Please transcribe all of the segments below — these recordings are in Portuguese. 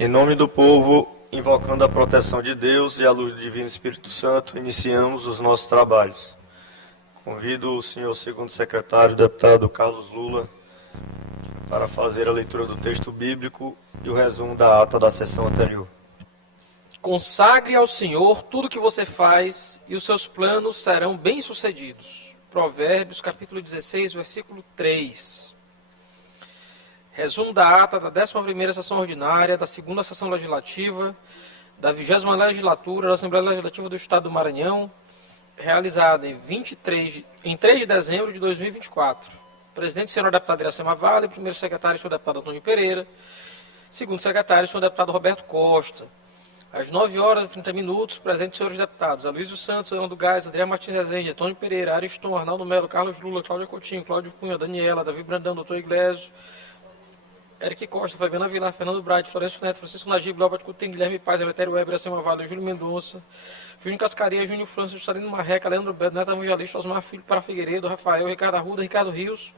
Em nome do povo, invocando a proteção de Deus e a luz do Divino Espírito Santo, iniciamos os nossos trabalhos. Convido o senhor segundo secretário, deputado Carlos Lula, para fazer a leitura do texto bíblico e o resumo da ata da sessão anterior. Consagre ao Senhor tudo que você faz e os seus planos serão bem-sucedidos. Provérbios, capítulo 16, versículo 3. Resumo da ata da 11ª sessão ordinária, da 2ª sessão legislativa, da 20ª legislatura da Assembleia Legislativa do Estado do Maranhão, realizada em 3 de dezembro de 2024. Presidente, senhor deputado Iracema Vale, primeiro secretário, senhor deputado Antônio Pereira, segundo secretário, senhor deputado Roberto Costa. Às 9h30, presentes senhores deputados Aloysio Santos, Leandro Gás, Adriano Martins Rezende, Antônio Pereira, Ariston, Arnaldo Melo, Carlos Lula, Cláudia Coutinho, Cláudio Cunha, Daniela, Davi Brandão, doutor Iglesias, Eric Costa, Fabiana Vilar, Fernando Bright, Florencio Neto, Francisco Najib, Glauber Coutinho, Guilherme Paz, Eletério Weber, Iracema Vale, Júlio Mendonça, Júnior Cascaria, Júnior Francis, Salino Marreca, Leandro Beto, Neto Evangelista, Osmar Filho, Para Figueiredo, Rafael, Ricardo Arruda, Ricardo Rios,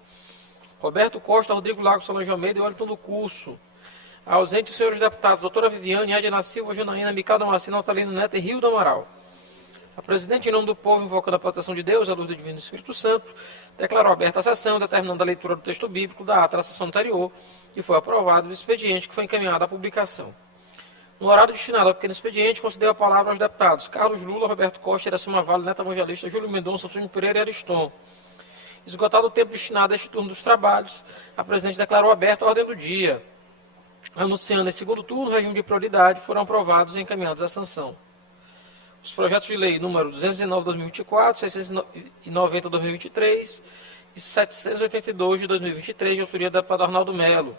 Roberto Costa, Rodrigo Lago, Solange Almeida e Wellington do Curso. Ausentes, os senhores deputados, doutora Viviane, Adina Silva, Janaína, Mical Damasceno, Natalino Neto e Rio do Amaral. A presidente, em nome do povo, invocando a proteção de Deus, a luz do Divino Espírito Santo, declarou aberta a sessão, determinando a leitura do texto bíblico da ata da sessão anterior, que foi aprovado do expediente que foi encaminhado à publicação. No horário destinado ao pequeno expediente, concedeu a palavra aos deputados Carlos Lula, Roberto Costa, Iracema Vale, Neto Evangelista, Júlio Mendonça, Antônio Pereira e Ariston. Esgotado o tempo destinado a este turno dos trabalhos, a presidente declarou aberta a ordem do dia, anunciando em segundo turno, regime de prioridade, foram aprovados e encaminhados à sanção. Os projetos de lei número 209/2024, 690/2023 e 782 de 2023, de autoria do deputado Arnaldo Melo.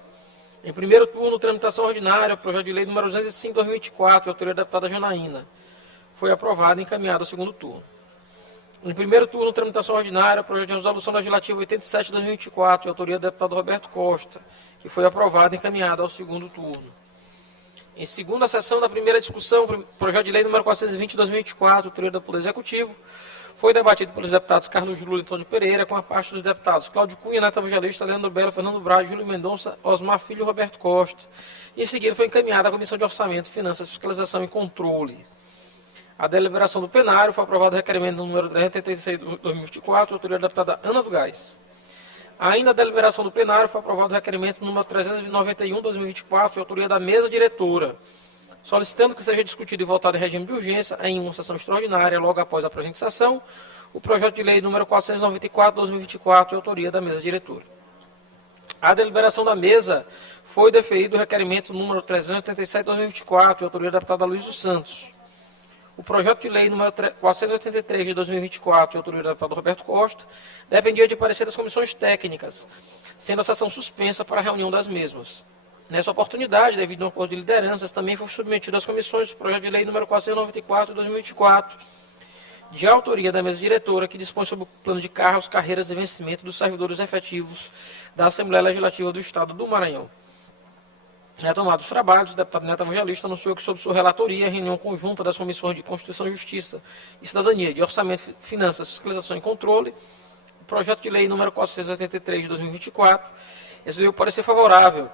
Em primeiro turno, tramitação ordinária, o projeto de lei número 205/2024, de autoria da deputada Janaína. Foi aprovado e encaminhado ao segundo turno. Em primeiro turno, tramitação ordinária, o projeto de resolução legislativa 87/2024, de autoria do deputado Roberto Costa, que foi aprovado e encaminhado ao segundo turno. Em segunda sessão da primeira discussão, projeto de lei número 420/2024, autoria do Poder Executivo, foi debatido pelos deputados Carlos Lula e Antônio Pereira, com a parte dos deputados Cláudio Cunha, Neto Evangelista, Leandro Belo, Fernando Braga, Júlio Mendonça, Osmar Filho e Roberto Costa. Em seguida, foi encaminhada à Comissão de Orçamento, Finanças, Fiscalização e Controle. A deliberação do plenário foi aprovado o requerimento número 386/2024, de autoria da deputada Ana do Gás. Ainda a deliberação do plenário foi aprovado o requerimento número 391/2024, de autoria da mesa diretora, solicitando que seja discutido e votado em regime de urgência, em uma sessão extraordinária, logo após a presente sessão, o projeto de lei número 494/2024, de autoria da mesa diretora. A deliberação da mesa foi deferido o requerimento número 387/2024, de autoria da deputada Aloysio Santos. O projeto de lei número 483 de 2024, de autoria do deputado Roberto Costa, dependia de parecer das comissões técnicas, sendo a sessão suspensa para a reunião das mesmas. Nessa oportunidade, devido a um acordo de lideranças, também foi submetido às comissões o projeto de lei número 494 de 2024, de autoria da mesa diretora, que dispõe sobre o plano de cargos, carreiras e vencimento dos servidores efetivos da Assembleia Legislativa do Estado do Maranhão. Retomados os trabalhos, o deputado Neto Evangelista anunciou que, sob sua relatoria, em reunião conjunta das comissões de Constituição, Justiça e Cidadania, de Orçamento, Finanças, Fiscalização e Controle, o projeto de lei número 483 de 2024 recebeu parecer favorável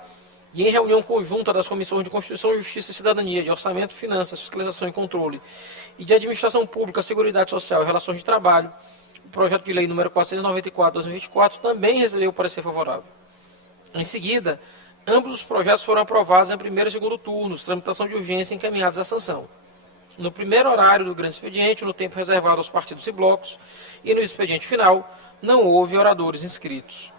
e, em reunião conjunta das comissões de Constituição, Justiça e Cidadania, de Orçamento, Finanças, Fiscalização e Controle e de Administração Pública, Seguridade Social e Relações de Trabalho, o projeto de lei número 494 de 2024 também recebeu parecer favorável. Em seguida, ambos os projetos foram aprovados em primeiro e segundo turnos, tramitação de urgência e encaminhados à sanção. No primeiro horário do grande expediente, no tempo reservado aos partidos e blocos, e no expediente final, não houve oradores inscritos.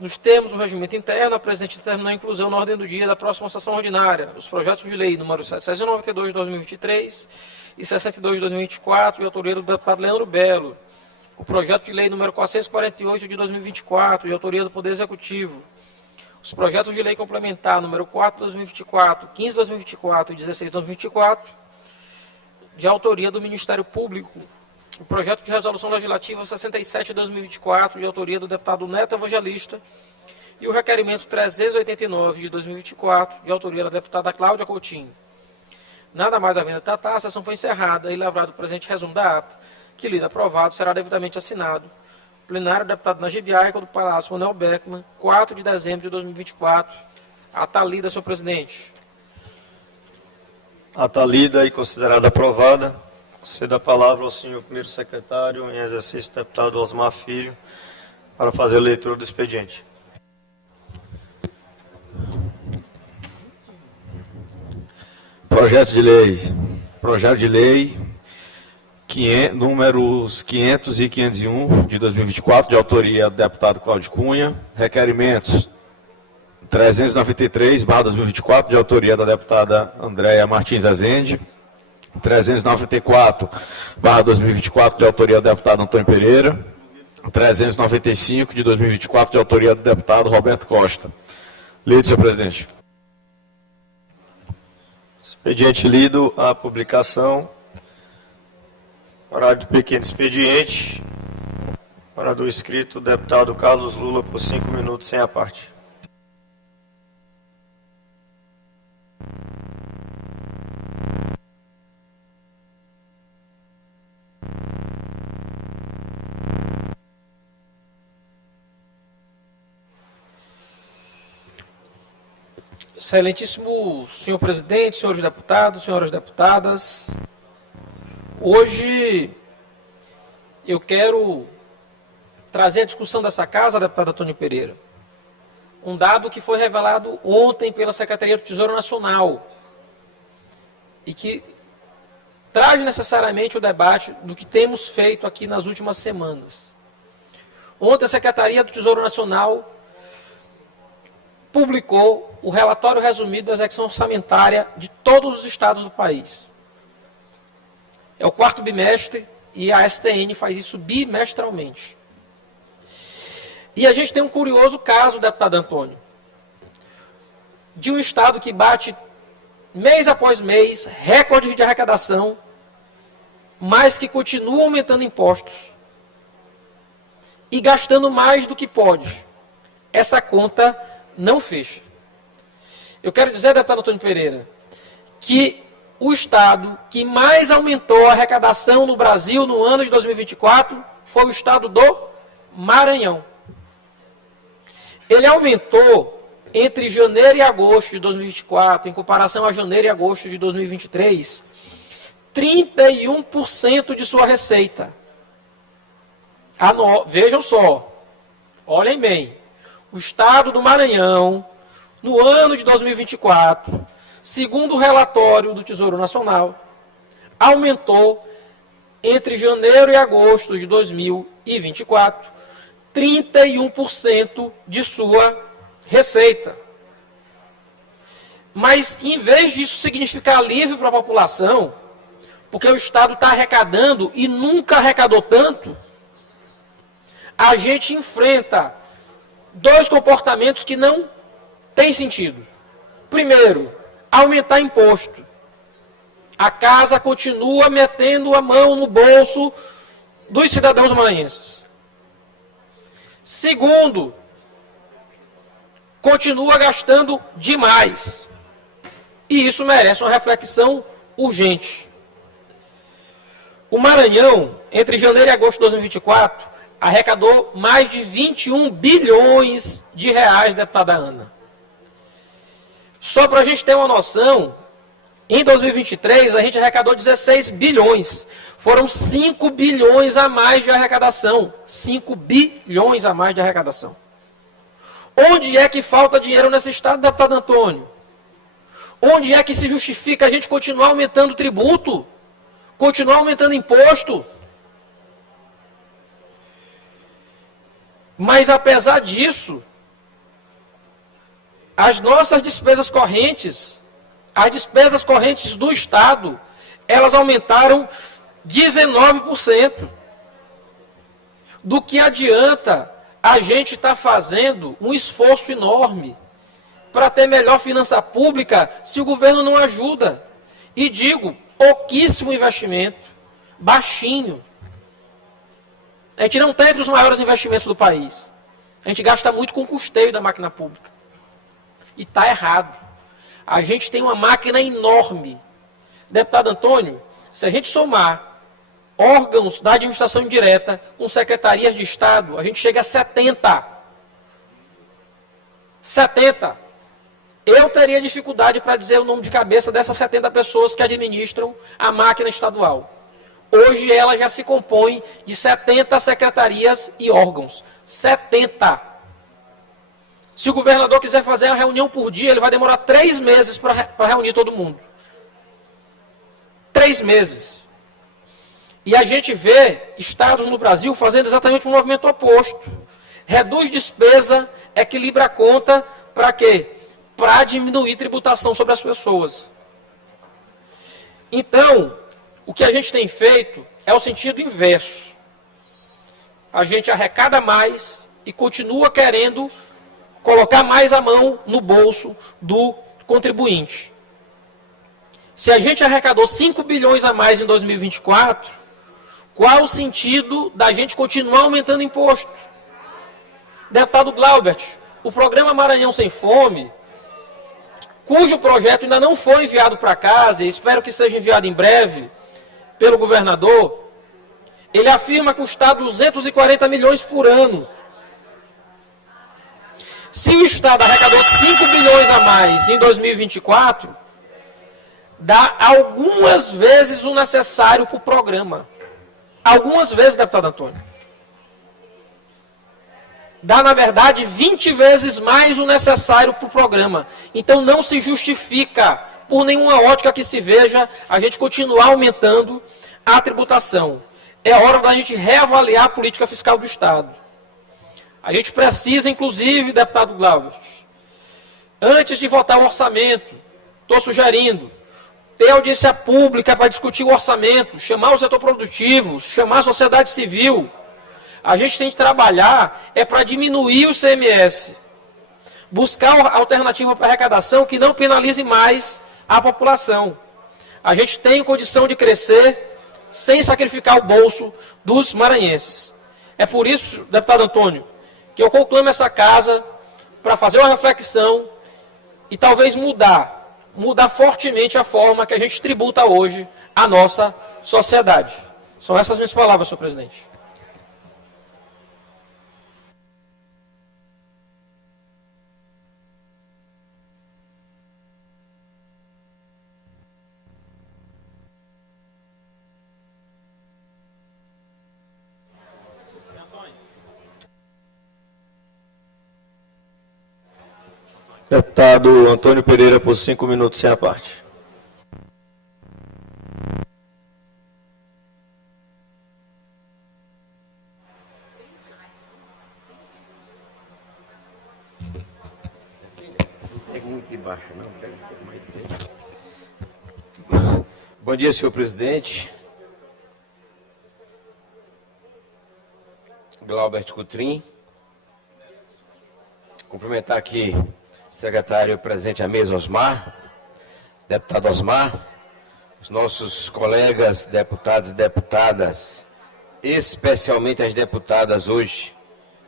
Nos termos do regimento interno, a presidente determinou a inclusão na ordem do dia da próxima sessão ordinária os projetos de lei número 792 de 2023 e 62 de 2024, de autoria do deputado Leandro Belo, o projeto de lei número 448 de 2024, de autoria do Poder Executivo, os projetos de lei complementar número 4 de 2024, 15 de 2024 e 16 de 2024, de autoria do Ministério Público, o projeto de resolução legislativa 67 de 2024, de autoria do deputado Neto Evangelista, e o requerimento 389 de 2024, de autoria da deputada Cláudia Coutinho. Nada mais havendo tratar, a sessão foi encerrada e lavrado o presente resumo da ata, que, lido aprovado, será devidamente assinado. Plenário, deputado Najib Aico, do Palácio Manuel Beckmann, 4 de dezembro de 2024. Ata lida, senhor presidente. Ata lida e considerada aprovada. Cedo a palavra ao senhor primeiro secretário, em exercício, deputado Osmar Filho, para fazer a leitura do expediente. Projeto de lei números 500 e 501 de 2024, de autoria do deputado Cláudio Cunha. Requerimentos 393/2024, de autoria da deputada Andréia Martins Azende. 394/2024, de autoria do deputado Antônio Pereira. 395 de 2024, de autoria do deputado Roberto Costa. Lido, senhor presidente. Expediente lido, a publicação. Horário do pequeno expediente. Orador escrito, deputado Carlos Lula, por 5 minutos, sem a parte. Excelentíssimo senhor presidente, senhores deputados, senhoras deputadas, hoje eu quero trazer à discussão dessa casa, deputado Antônio Pereira, um dado que foi revelado ontem pela Secretaria do Tesouro Nacional e que traz necessariamente o debate do que temos feito aqui nas últimas semanas. Ontem a Secretaria do Tesouro Nacional publicou o relatório resumido da execução orçamentária de todos os estados do país. É o 4º bimestre e a STN faz isso bimestralmente. E a gente tem um curioso caso, deputado Antônio, de um estado que bate mês após mês recordes de arrecadação, mas que continua aumentando impostos e gastando mais do que pode. Essa conta não fecha. Eu quero dizer, deputado Antônio Pereira, que o estado que mais aumentou a arrecadação no Brasil no ano de 2024 foi o estado do Maranhão. Ele aumentou entre janeiro e agosto de 2024, em comparação a janeiro e agosto de 2023, 31% de sua receita. Vejam só, olhem bem. O estado do Maranhão, no ano de 2024, segundo o relatório do Tesouro Nacional, aumentou entre janeiro e agosto de 2024, 31% de sua receita. Mas, em vez disso significar alívio para a população, porque o Estado está arrecadando e nunca arrecadou tanto, a gente enfrenta dois comportamentos que não têm sentido. Primeiro, aumentar imposto. A casa continua metendo a mão no bolso dos cidadãos maranhenses. Segundo, continua gastando demais. E isso merece uma reflexão urgente. O Maranhão, entre janeiro e agosto de 2024, arrecadou mais de 21 bilhões de reais, deputada Ana. Só para a gente ter uma noção, em 2023 a gente arrecadou 16 bilhões. Foram 5 bilhões a mais de arrecadação. 5 bilhões a mais de arrecadação. Onde é que falta dinheiro nesse estado, deputado Antônio? Onde é que se justifica a gente continuar aumentando tributo? Continuar aumentando imposto? Mas, apesar disso, as nossas despesas correntes, as despesas correntes do Estado, elas aumentaram 19%. Do que adianta a gente estar fazendo um esforço enorme para ter melhor finança pública se o governo não ajuda? E digo, pouquíssimo investimento, baixinho. A gente não está entre os maiores investimentos do país. A gente gasta muito com o custeio da máquina pública. E está errado. A gente tem uma máquina enorme. Deputado Antônio, se a gente somar órgãos da administração indireta com secretarias de Estado, a gente chega a 70. 70. Eu teria dificuldade para dizer o nome de cabeça dessas 70 pessoas que administram a máquina estadual. Hoje ela já se compõe de 70 secretarias e órgãos. 70. Se o governador quiser fazer uma reunião por dia, ele vai demorar 3 meses para reunir todo mundo. 3 meses. E a gente vê estados no Brasil fazendo exatamente um movimento oposto. Reduz despesa, equilibra a conta, para quê? Para diminuir tributação sobre as pessoas. Então, o que a gente tem feito é o sentido inverso. A gente arrecada mais e continua querendo colocar mais a mão no bolso do contribuinte. Se a gente arrecadou 5 bilhões a mais em 2024, qual o sentido da gente continuar aumentando imposto? Deputado Glaubert, o programa Maranhão Sem Fome, cujo projeto ainda não foi enviado para casa, e espero que seja enviado em breve pelo governador, ele afirma custar 240 milhões por ano. Se o Estado arrecadou 5 bilhões a mais em 2024, dá algumas vezes o necessário para o programa. Algumas vezes, deputado Antônio. Dá, na verdade, 20 vezes mais o necessário para o programa. Então, não se justifica, por nenhuma ótica que se veja, a gente continuar aumentando a tributação. É hora da gente reavaliar a política fiscal do Estado. A gente precisa, inclusive, deputado Glaubert, antes de votar o orçamento, estou sugerindo, ter audiência pública para discutir o orçamento, chamar o setor produtivo, chamar a sociedade civil. A gente tem que trabalhar para diminuir o ICMS. Buscar uma alternativa para arrecadação que não penalize mais a população. A gente tem condição de crescer sem sacrificar o bolso dos maranhenses. É por isso, deputado Antônio, que eu conclamo essa casa para fazer uma reflexão e talvez mudar fortemente a forma que a gente tributa hoje a nossa sociedade. São essas minhas palavras, senhor presidente. Deputado Antônio Pereira, por 5 minutos, sem a parte. Bom dia, senhor presidente. Glaubert Coutrin. Cumprimentar aqui o secretário presente à mesa, Osmar, deputado Osmar, os nossos colegas deputados e deputadas, especialmente as deputadas hoje,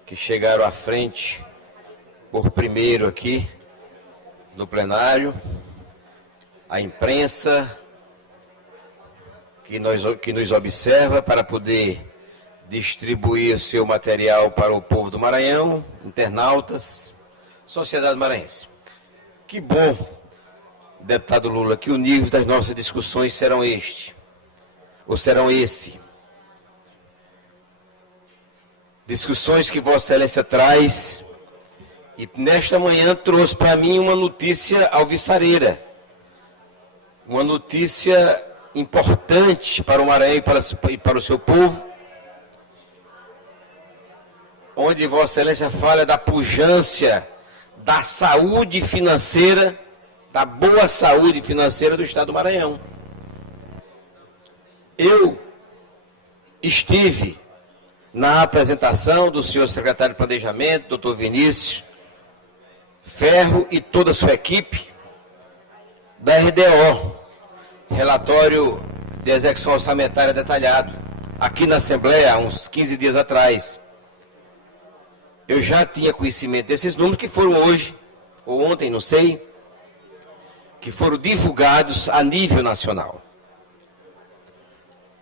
que chegaram à frente por primeiro aqui no plenário, a imprensa que nos observa para poder distribuir o seu material para o povo do Maranhão, internautas, sociedade maranhense. Que bom, deputado Lula, que o nível das nossas discussões serão esse. Discussões que Vossa Excelência traz, e nesta manhã trouxe para mim uma notícia alvissareira, uma notícia importante para o Maranhão e para o seu povo, onde Vossa Excelência fala da pujança da saúde financeira, da boa saúde financeira do Estado do Maranhão. Eu estive na apresentação do senhor secretário de Planejamento, doutor Vinícius Ferro e toda a sua equipe, da RDO, Relatório de Execução Orçamentária Detalhado, aqui na Assembleia, há uns 15 dias atrás. Eu já tinha conhecimento desses números que foram hoje, ou ontem, não sei, que foram divulgados a nível nacional.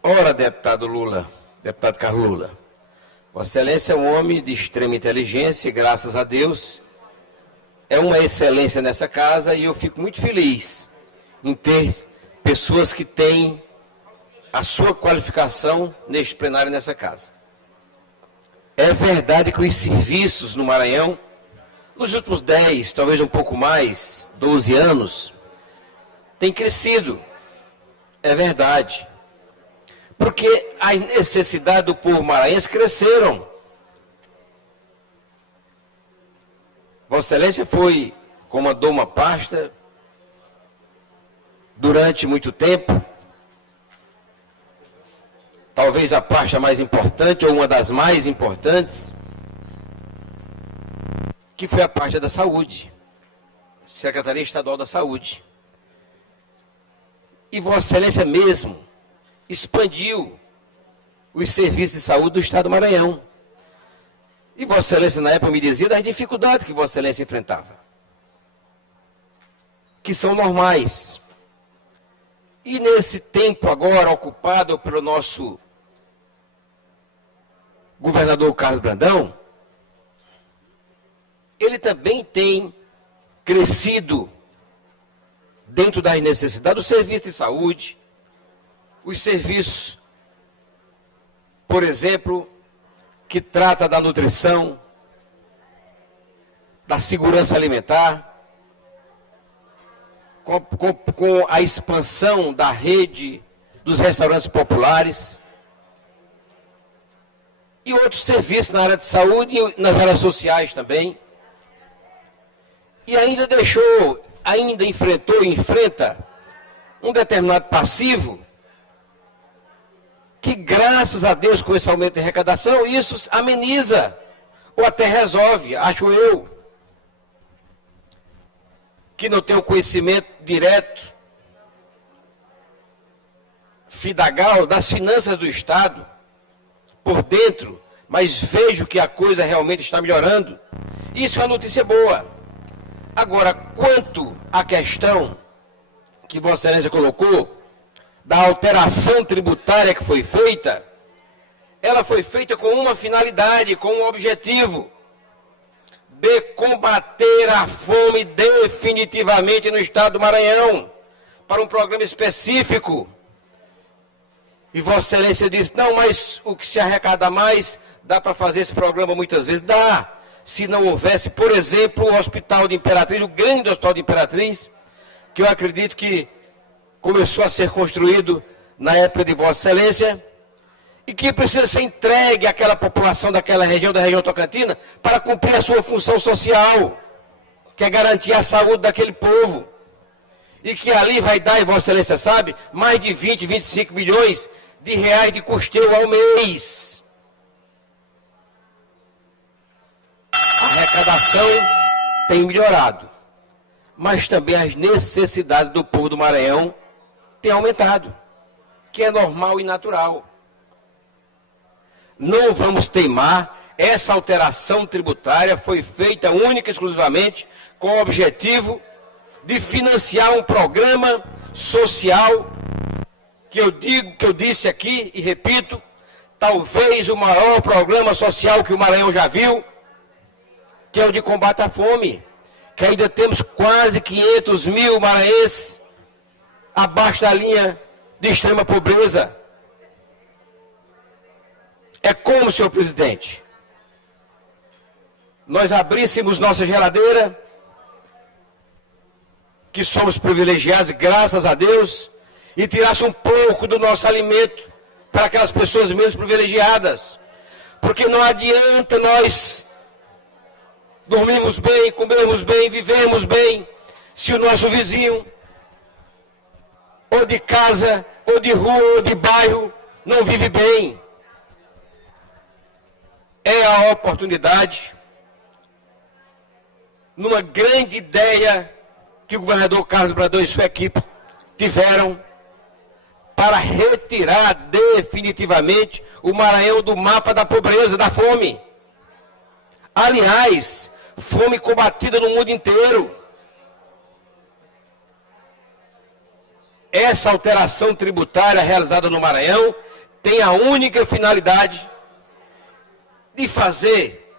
Ora, deputado Lula, deputado Carlos Lula, Vossa Excelência é um homem de extrema inteligência e, graças a Deus, é uma excelência nessa casa e eu fico muito feliz em ter pessoas que têm a sua qualificação neste plenário nessa casa. É verdade que os serviços no Maranhão, nos últimos 10, talvez um pouco mais, 12 anos, têm crescido. É verdade. Porque as necessidades do povo maranhense cresceram. Vossa Excelência comandou uma pasta durante muito tempo, talvez a pasta mais importante ou uma das mais importantes, que foi a pasta da saúde, Secretaria Estadual da Saúde. E Vossa Excelência mesmo expandiu os serviços de saúde do Estado do Maranhão. E Vossa Excelência, na época, me dizia das dificuldades que Vossa Excelência enfrentava, que são normais. E nesse tempo agora ocupado pelo nosso governador Carlos Brandão, ele também tem crescido dentro das necessidades do serviço de saúde, os serviços, por exemplo, que trata da nutrição, da segurança alimentar, com a expansão da rede dos restaurantes populares e outros serviços na área de saúde e nas áreas sociais também. E ainda enfrentou e enfrenta um determinado passivo que, graças a Deus, com esse aumento de arrecadação, isso ameniza ou até resolve, acho eu, que não tenho conhecimento direto, fidagal, das finanças do Estado, por dentro, mas vejo que a coisa realmente está melhorando. Isso é uma notícia boa. Agora, quanto à questão que Vossa Excelência colocou, da alteração tributária que foi feita, ela foi feita com uma finalidade, com um objetivo: de combater a fome definitivamente no Estado do Maranhão, para um programa específico. E Vossa Excelência disse: não, mas o que se arrecada mais, dá para fazer esse programa muitas vezes? Dá. Se não houvesse, por exemplo, o Hospital de Imperatriz, o grande Hospital de Imperatriz, que eu acredito que começou a ser construído na época de Vossa Excelência, e que precisa ser entregue àquela população daquela região, da região Tocantina, para cumprir a sua função social, que é garantir a saúde daquele povo. E que ali vai dar, e Vossa Excelência sabe, mais de 20, 25 milhões de reais de custeio ao mês. A arrecadação tem melhorado, mas também as necessidades do povo do Maranhão têm aumentado, que é normal e natural. Não vamos teimar, essa alteração tributária foi feita única e exclusivamente com o objetivo de financiar um programa social que eu disse aqui e repito, talvez o maior programa social que o Maranhão já viu, que é o de combate à fome, que ainda temos quase 500 mil maranhenses abaixo da linha de extrema pobreza. É como, senhor presidente, nós abríssemos nossa geladeira, que somos privilegiados, graças a Deus, e tirasse um pouco do nosso alimento para aquelas pessoas menos privilegiadas. Porque não adianta nós dormirmos bem, comermos bem, vivermos bem, se o nosso vizinho, ou de casa, ou de rua, ou de bairro, não vive bem. É a oportunidade, numa grande ideia que o governador Carlos Brandão e sua equipe tiveram, para retirar definitivamente o Maranhão do mapa da pobreza, da fome. Aliás, fome combatida no mundo inteiro. Essa alteração tributária realizada no Maranhão tem a única finalidade de fazer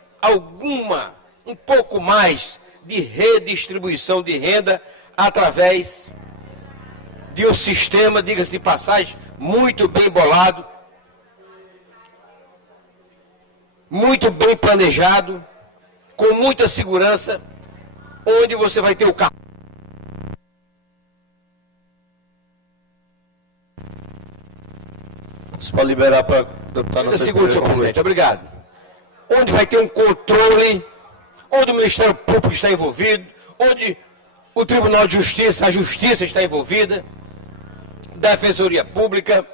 um pouco mais de redistribuição de renda através de um sistema, diga-se de passagem, muito bem bolado, muito bem planejado, com muita segurança, onde você vai ter o carro. Isso para liberar para o deputado. 30 segundos, senhor presidente. Obrigado. Onde vai ter um controle, onde o Ministério Público está envolvido, onde o Tribunal de Justiça, a Justiça está envolvida, Defensoria Pública,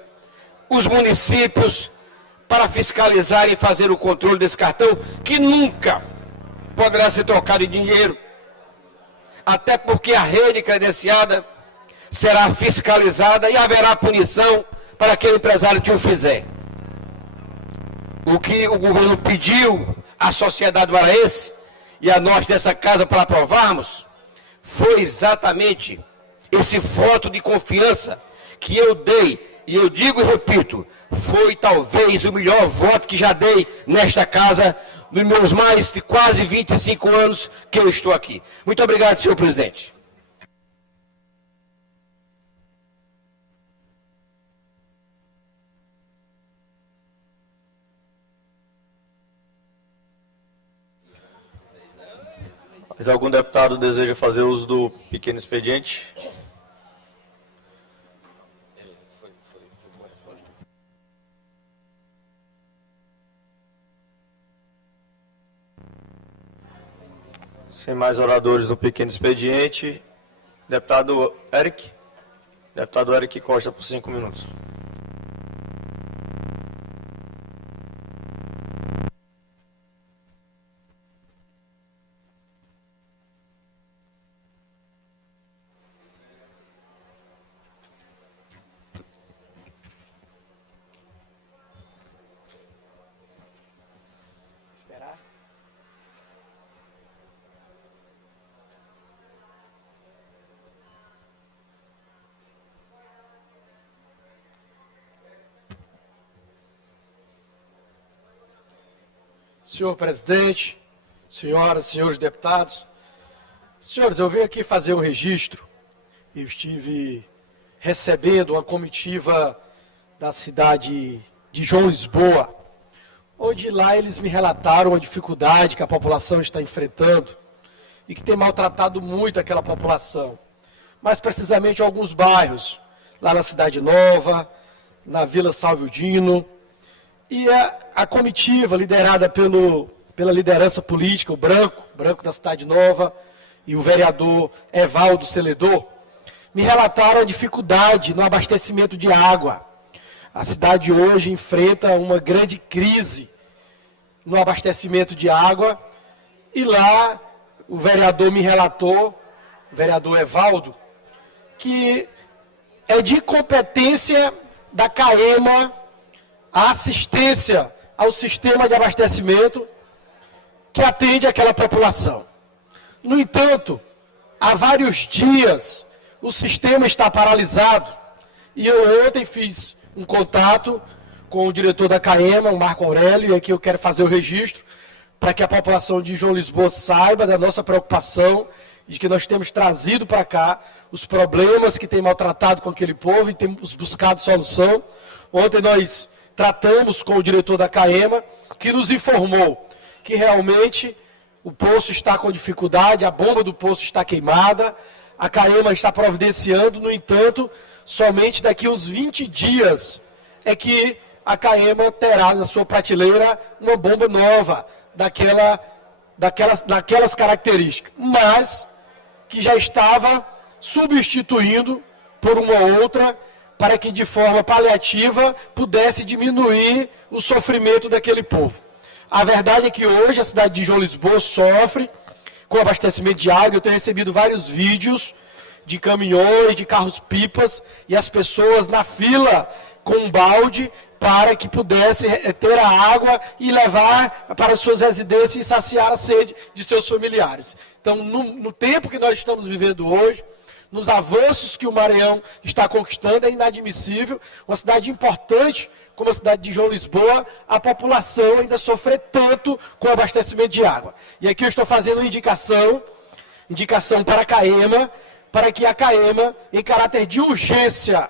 os municípios, para fiscalizar e fazer o controle desse cartão, que nunca poderá ser trocado em dinheiro, até porque a rede credenciada será fiscalizada e haverá punição para aquele empresário que o fizer. O que o governo pediu à sociedade maranhense e a nós dessa casa para aprovarmos foi exatamente esse voto de confiança que eu dei, e eu digo e repito, foi talvez o melhor voto que já dei nesta casa nos meus mais de quase 25 anos que eu estou aqui. Muito obrigado, senhor presidente. Mas algum deputado deseja fazer uso do pequeno expediente? Sem mais oradores no pequeno expediente, deputado Eric. Deputado Eric Costa, por 5 minutos. Senhor presidente, senhoras e senhores deputados, senhores, eu vim aqui fazer um registro. Eu estive recebendo uma comitiva da cidade de João Lisboa, onde lá eles me relataram a dificuldade que a população está enfrentando e que tem maltratado muito aquela população. Mais precisamente alguns bairros, lá na Cidade Nova, na Vila Salvio Dino. E a comitiva, liderada pela liderança política, o Branco da Cidade Nova, e o vereador Evaldo Celedor, me relataram a dificuldade no abastecimento de água. A cidade hoje enfrenta uma grande crise no abastecimento de água, e lá o vereador me relatou, o vereador Evaldo, que é de competência da CAEMA a assistência ao sistema de abastecimento que atende aquela população. No entanto, há vários dias o sistema está paralisado, e eu ontem fiz um contato com o diretor da CAEMA, o Marco Aurélio, e aqui eu quero fazer o registro para que a população de João Lisboa saiba da nossa preocupação e de que nós temos trazido para cá os problemas que tem maltratado com aquele povo e temos buscado solução. Ontem nós tratamos com o diretor da CAEMA, que nos informou que realmente o poço está com dificuldade, a bomba do poço está queimada, a CAEMA está providenciando, no entanto, somente daqui uns 20 dias é que a CAEMA terá na sua prateleira uma bomba nova, daquelas características, mas que já estava substituindo por uma outra, para que de forma paliativa pudesse diminuir o sofrimento daquele povo. A verdade é que hoje a cidade de João Lisboa sofre com abastecimento de água. Eu tenho recebido vários vídeos de caminhões, de carros-pipas, e as pessoas na fila com um balde para que pudesse ter a água e levar para suas residências e saciar a sede de seus familiares. Então, no tempo que nós estamos vivendo hoje, nos avanços que o Maranhão está conquistando, é inadmissível uma cidade importante como a cidade de João Lisboa, a população ainda sofrer tanto com o abastecimento de água. E aqui eu estou fazendo uma indicação indicação para a CAEMA, para que a CAEMA, em caráter de urgência,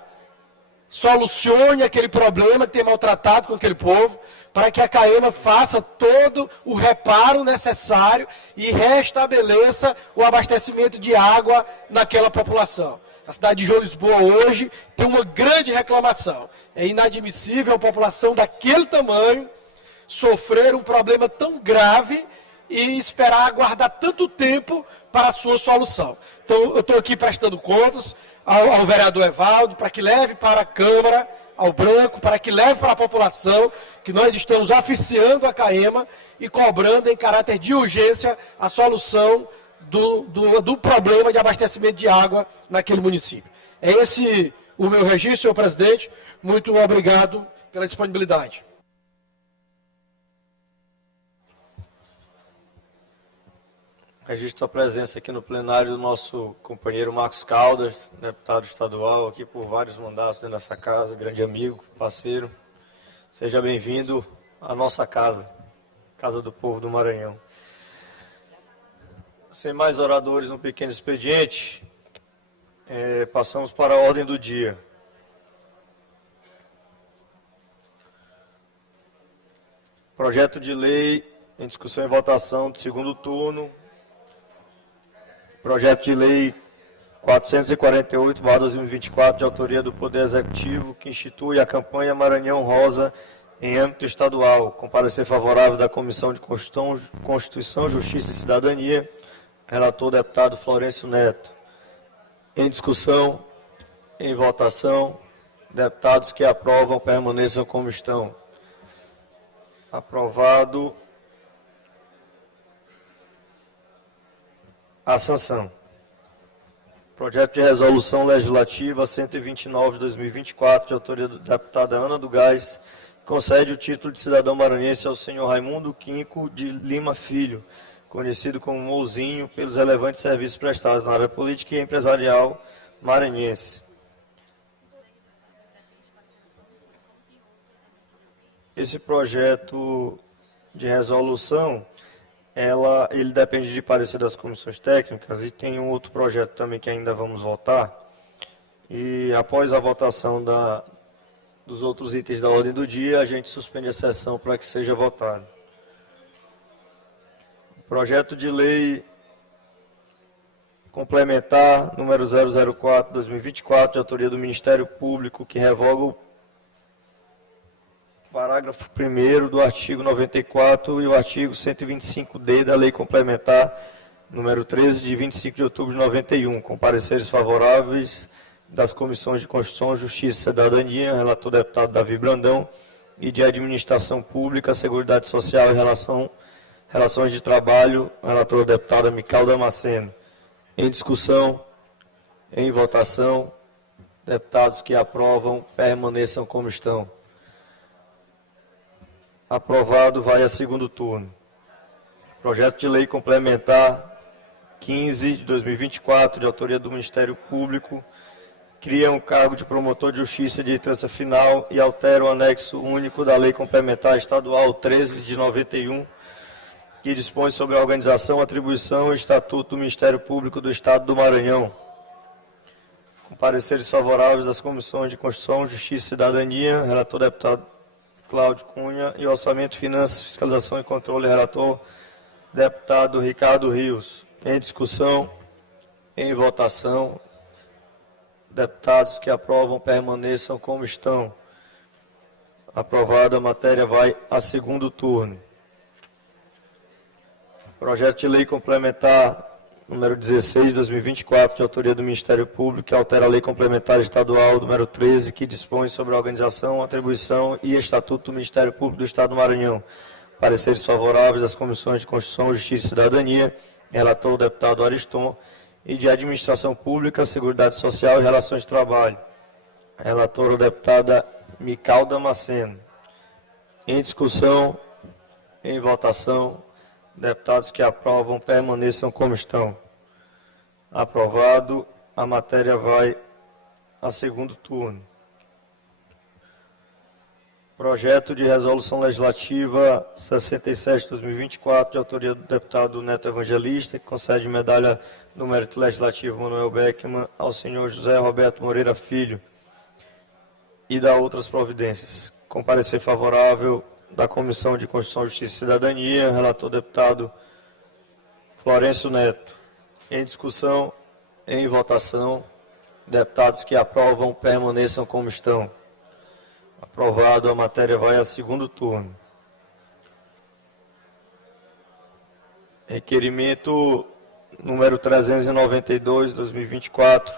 solucione aquele problema que tem maltratado com aquele povo, para que a CAEMA faça todo o reparo necessário e restabeleça o abastecimento de água naquela população. A cidade de João Lisboa hoje tem uma grande reclamação. É inadmissível a população daquele tamanho sofrer um problema tão grave e esperar aguardar tanto tempo para a sua solução. Então, eu estou aqui prestando contas ao vereador Evaldo, para que leve para a Câmara, ao Branco, para que leve para a população, que nós estamos oficiando a CAEMA e cobrando em caráter de urgência a solução do problema de abastecimento de água naquele município. É esse o meu registro, senhor presidente. Muito obrigado pela disponibilidade. Registro a presença aqui no plenário do nosso companheiro Marcos Caldas, deputado estadual, aqui por vários mandatos dentro dessa casa, grande amigo, parceiro. Seja bem-vindo à nossa casa, Casa do Povo do Maranhão. Sem mais oradores no pequeno expediente, passamos para a ordem do dia. Projeto de lei em discussão e votação de segundo turno. Projeto de lei 448/2024, de autoria do Poder Executivo, que institui a campanha Maranhão Rosa em âmbito estadual. Com parecer favorável da Comissão de Constituição, Justiça e Cidadania, relator deputado Florencio Neto. Em discussão, em votação, deputados que aprovam permaneçam como estão. Aprovado. A sanção. Projeto de resolução legislativa 129 de 2024, de autoria da deputada Ana do Gás, concede o título de cidadão maranhense ao senhor Raimundo Quinco de Lima Filho, conhecido como Mouzinho, pelos relevantes serviços prestados na área política e empresarial maranhense. Esse projeto de resolução, ele depende de parecer das comissões técnicas e tem um outro projeto também que ainda vamos votar. E após a votação dos outros itens da ordem do dia, a gente suspende a sessão para que seja votado. Projeto de lei complementar número 004/2024, de autoria do Ministério Público, que revoga o parágrafo 1º do artigo 94 e o artigo 125D da Lei Complementar número 13, de 25 de outubro de 91, com pareceres favoráveis das Comissões de Constituição, Justiça e Cidadania, relator deputado Davi Brandão, e de Administração Pública, Seguridade Social e Relações de Trabalho, relator deputada Mical Damasceno. Em discussão, em votação, deputados que aprovam permaneçam como estão. Aprovado, vai a segundo turno. Projeto de lei complementar 15 de 2024, de autoria do Ministério Público, cria um cargo de promotor de justiça de instância final e altera o anexo único da Lei Complementar Estadual 13 de 91, que dispõe sobre a organização, atribuição e estatuto do Ministério Público do Estado do Maranhão. Com pareceres favoráveis das Comissões de Constituição, Justiça e Cidadania, relator deputado Cláudio Cunha, e Orçamento, Finanças, Fiscalização e Controle, relator deputado Ricardo Rios. Em discussão, em votação, deputados que aprovam permaneçam como estão. Aprovada, a matéria vai a segundo turno. Projeto de lei complementar número 16 de 2024, de autoria do Ministério Público, que altera a Lei Complementar Estadual número 13, que dispõe sobre a organização, atribuição e estatuto do Ministério Público do Estado do Maranhão. Pareceres favoráveis das Comissões de Constituição, Justiça e Cidadania, relator o deputado Ariston, e de Administração Pública, Seguridade Social e Relações de Trabalho, relator a deputada Mical Damasceno. Em discussão, em votação, deputados que aprovam permaneçam como estão. Aprovado, a matéria vai a segundo turno. Projeto de Resolução Legislativa 67/2024, de autoria do deputado Neto Evangelista, que concede medalha do Mérito Legislativo Manuel Beckmann ao senhor José Roberto Moreira Filho e da outras providências. Com parecer favorável da Comissão de Constituição, Justiça e Cidadania, relator deputado Florencio Neto. Em discussão, em votação, deputados que aprovam permaneçam como estão. Aprovado, a matéria vai a segundo turno. Requerimento número 392, 2024,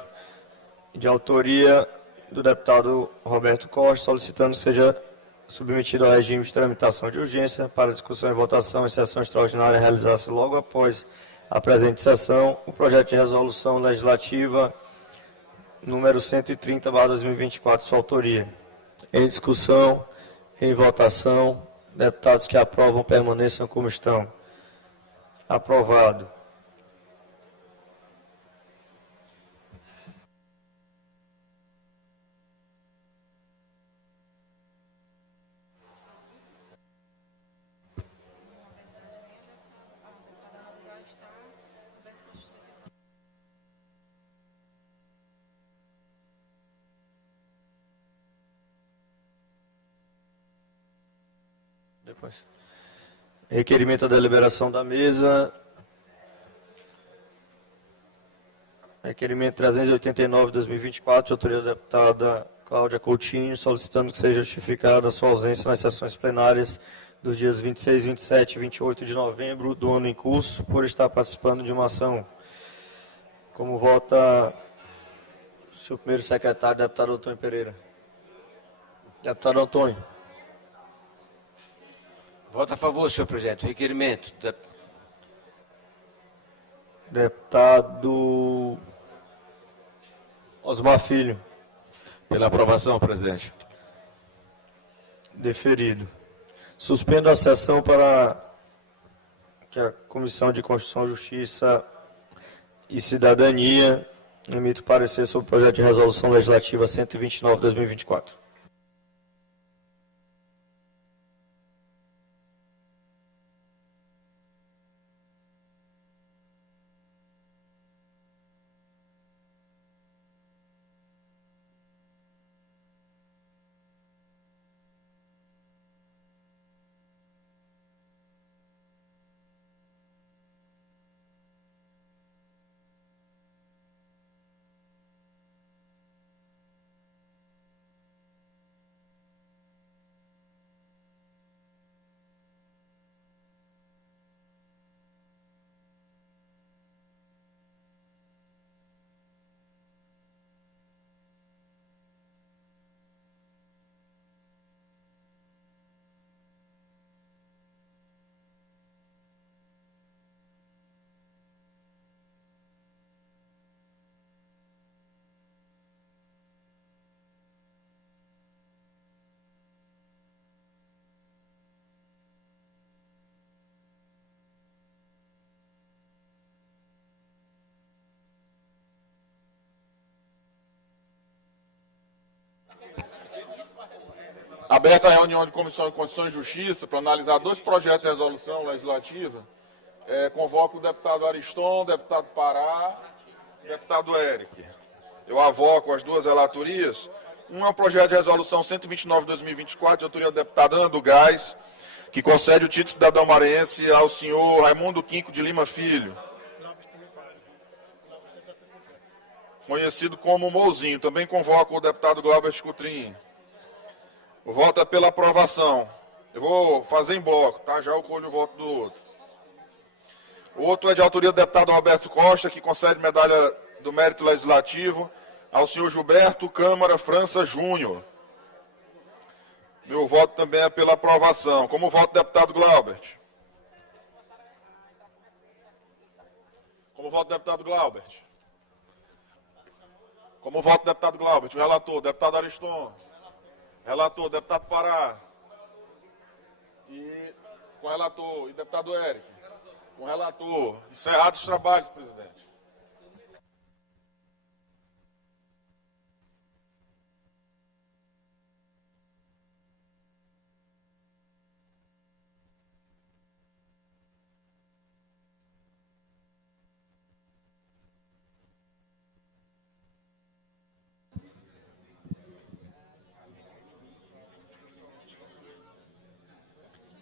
de autoria do deputado Roberto Costa, solicitando que seja submetido ao regime de tramitação de urgência para discussão e votação em sessão extraordinária realizar-se logo após a presente sessão o projeto de resolução legislativa número 130/2024, sua autoria. Em discussão, em votação, deputados que aprovam permaneçam como estão. Aprovado. Depois. Requerimento da deliberação da mesa. Requerimento 389/2024, de autoria da deputada Cláudia Coutinho, solicitando que seja justificada a sua ausência nas sessões plenárias dos dias 26, 27 e 28 de novembro do ano em curso, por estar participando de uma ação. Como vota o senhor primeiro secretário, deputado Antônio Pereira? Deputado Antônio. Voto a favor, senhor presidente. Requerimento. Deputado Osmar Filho. Pela aprovação, presidente. Deferido. Suspendo a sessão para que a Comissão de Constituição, Justiça e Cidadania emita o parecer sobre o projeto de resolução legislativa 129/2024. Aberta a reunião de Comissão de Constituição e Justiça para analisar 2 projetos de resolução legislativa. Convoco o deputado Ariston, deputado Pará e deputado Eric. Eu avoco as 2 relatorias. Um é o projeto de resolução 129/2024, de autoria do deputado Ana do Gás, que concede o título de cidadão maranhense ao senhor Raimundo Quinco de Lima Filho, conhecido como Mouzinho. Também convoco o deputado Glaubert Coutrinho. O voto é pela aprovação. Eu vou fazer em bloco, tá? Já eu colho o voto do outro. O outro é de autoria do deputado Roberto Costa, que concede medalha do Mérito Legislativo ao senhor Gilberto Câmara França Júnior. Meu voto também é pela aprovação. Como voto do deputado Glaubert? Como voto do deputado Glaubert? Como voto do deputado Glaubert? O relator, deputado Ariston. Relator, deputado Pará. E com o relator, e deputado Eric. Com o relator. Encerrados os trabalhos, presidente.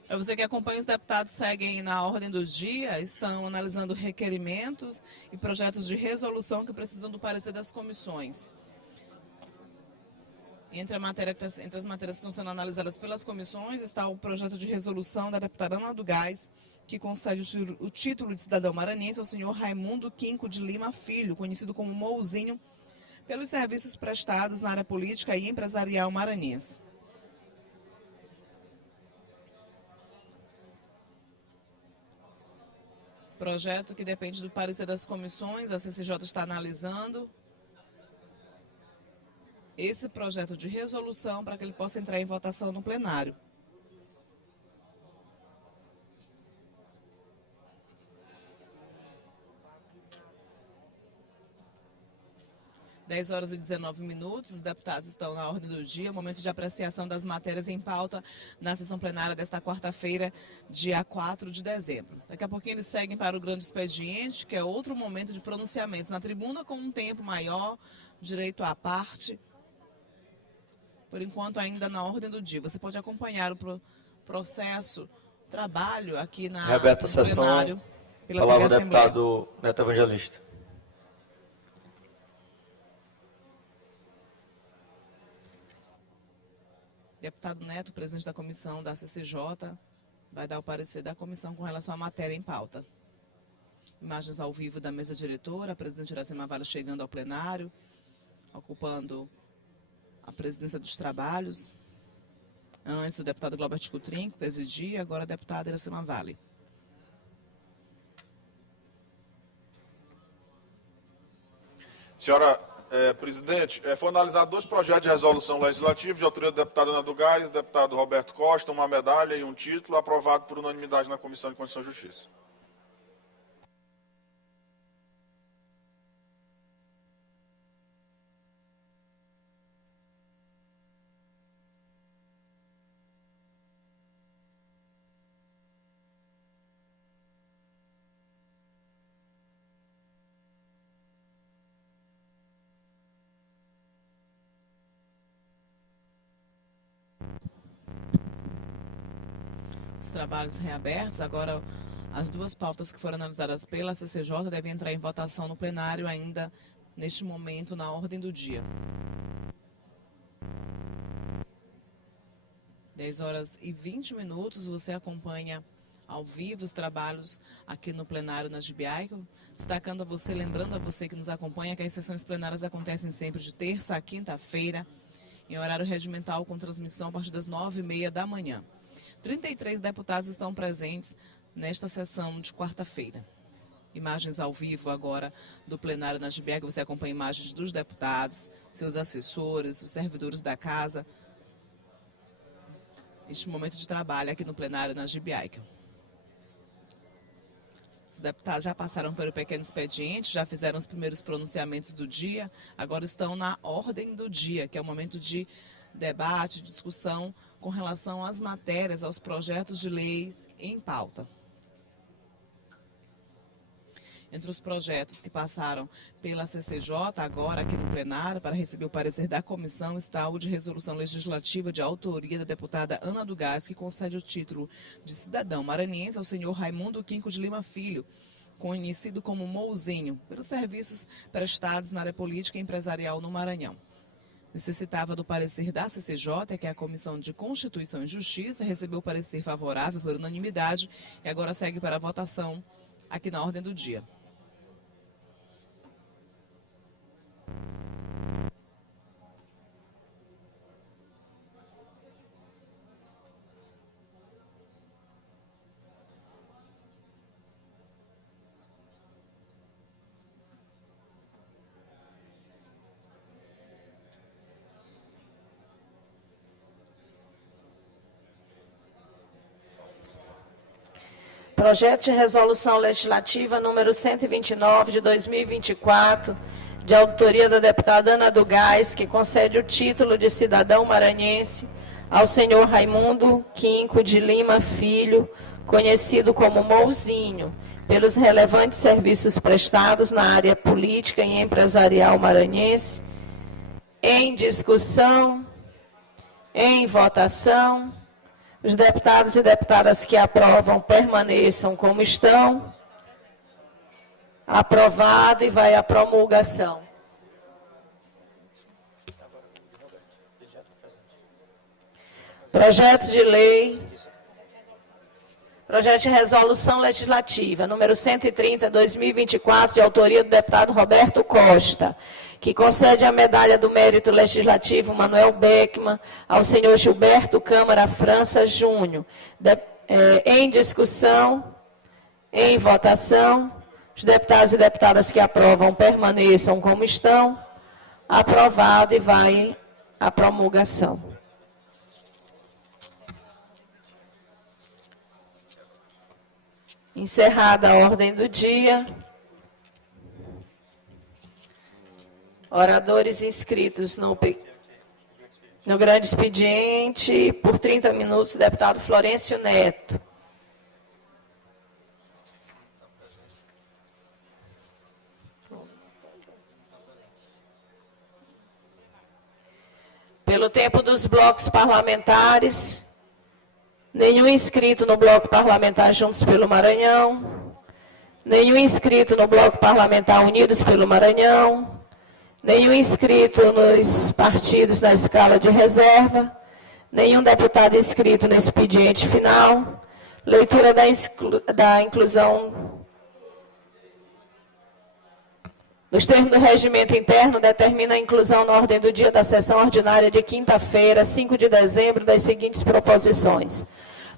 Para você que acompanha, os deputados seguem na ordem do dia, estão analisando requerimentos e projetos de resolução que precisam do parecer das comissões. Entre as matérias que estão sendo analisadas pelas comissões está o projeto de resolução da deputada Ana do Gás, que concede o título de cidadão maranhense ao senhor Raimundo Quinco de Lima Filho, conhecido como Mouzinho, pelos serviços prestados na área política e empresarial maranhense. Projeto que depende do parecer das comissões, a CCJ está analisando esse projeto de resolução para que ele possa entrar em votação no plenário. (10 horas e 19 minutos), os deputados estão na ordem do dia, momento de apreciação das matérias em pauta na sessão plenária desta quarta-feira, dia 4 de dezembro. Daqui a pouquinho eles seguem para o grande expediente, que é outro momento de pronunciamentos na tribuna, com um tempo maior, direito à parte, por enquanto ainda na ordem do dia. Você pode acompanhar o processo, trabalho aqui no plenário, pela TV Palavra ao Assembleia. deputado Neto Evangelista. Deputado Neto, presidente da comissão da CCJ, vai dar o parecer da comissão com relação à matéria em pauta. Imagens ao vivo da mesa diretora, a presidente Iracema Vale chegando ao plenário, ocupando a presidência dos trabalhos. Antes o deputado Glaubert Coutrin, que presidia, agora a deputada Iracema Vale. Senhora presidente, foram analisados 2 projetos de resolução legislativa de autoria do deputado Ana do Gás, deputado Roberto Costa, uma medalha e um título, aprovado por unanimidade na Comissão de Constituição e Justiça. Os trabalhos reabertos, agora as 2 pautas que foram analisadas pela CCJ devem entrar em votação no plenário ainda neste momento na ordem do dia. 10 horas e 20 minutos, você acompanha ao vivo os trabalhos aqui no plenário na GBI, destacando a você, lembrando a você que nos acompanha que as sessões plenárias acontecem sempre de terça a quinta-feira, em horário regimental com transmissão a partir das 9h30 da manhã. 33 deputados estão presentes nesta sessão de quarta-feira. Imagens ao vivo agora do plenário na GBI, você acompanha imagens dos deputados, seus assessores, os servidores da casa. Este momento de trabalho aqui no plenário na GBI. Os deputados já passaram pelo pequeno expediente, já fizeram os primeiros pronunciamentos do dia, agora estão na ordem do dia, que é o momento de debate, discussão com relação às matérias, aos projetos de leis em pauta. Entre os projetos que passaram pela CCJ, agora aqui no plenário, para receber o parecer da comissão, está o de resolução legislativa de autoria da deputada Ana do Gás, que concede o título de cidadão maranhense ao senhor Raimundo Quinco de Lima Filho, conhecido como Mouzinho, pelos serviços prestados na área política e empresarial no Maranhão. Necessitava do parecer da CCJ, que é a Comissão de Constituição e Justiça, recebeu o parecer favorável por unanimidade e agora segue para a votação aqui na ordem do dia. Projeto de Resolução Legislativa número 129 de 2024, de autoria da deputada Ana do Gás, que concede o título de cidadão maranhense ao senhor Raimundo Quinco de Lima Filho, conhecido como Mouzinho, pelos relevantes serviços prestados na área política e empresarial maranhense, em discussão, em votação. Os deputados e deputadas que aprovam permaneçam como estão. Aprovado e vai à promulgação. Projeto de resolução legislativa, número 130, 2024, de autoria do deputado Roberto Costa, que concede a medalha do mérito legislativo Manuel Beckmann ao senhor Gilberto Câmara França Júnior. Em discussão, em votação, os deputados e deputadas que aprovam permaneçam como estão. Aprovado e vai à promulgação. Encerrada a ordem do dia. Oradores inscritos no grande expediente, por 30 minutos, deputado Florencio Neto. Pelo tempo dos blocos parlamentares, nenhum inscrito no bloco parlamentar Juntos pelo Maranhão, nenhum inscrito no bloco parlamentar Unidos pelo Maranhão, nenhum inscrito nos partidos na escala de reserva, nenhum deputado inscrito no expediente final. Leitura da inclusão. Nos termos do regimento interno, determina a inclusão na ordem do dia da sessão ordinária de quinta-feira, 5 de dezembro, das seguintes proposições.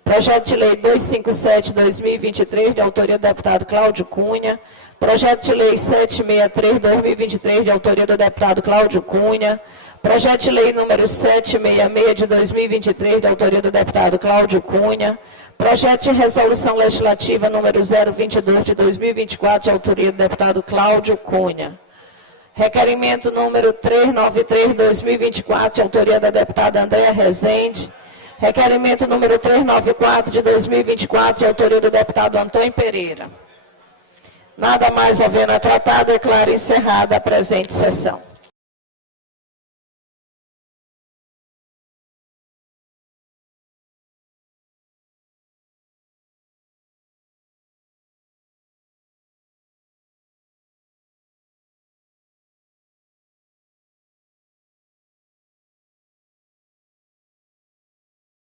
Projeto de Lei 257/2023, de autoria do deputado Cláudio Cunha. Projeto de Lei 763/2023, de autoria do deputado Cláudio Cunha. Projeto de Lei número 766, de 2023, de autoria do deputado Cláudio Cunha. Projeto de Resolução Legislativa número 022, de 2024, de autoria do deputado Cláudio Cunha. Requerimento número 393/2024, de autoria da deputada Andréa Rezende. Requerimento número 394, de 2024, de autoria do deputado Antônio Pereira. Nada mais havendo a tratar, declaro encerrada a presente sessão.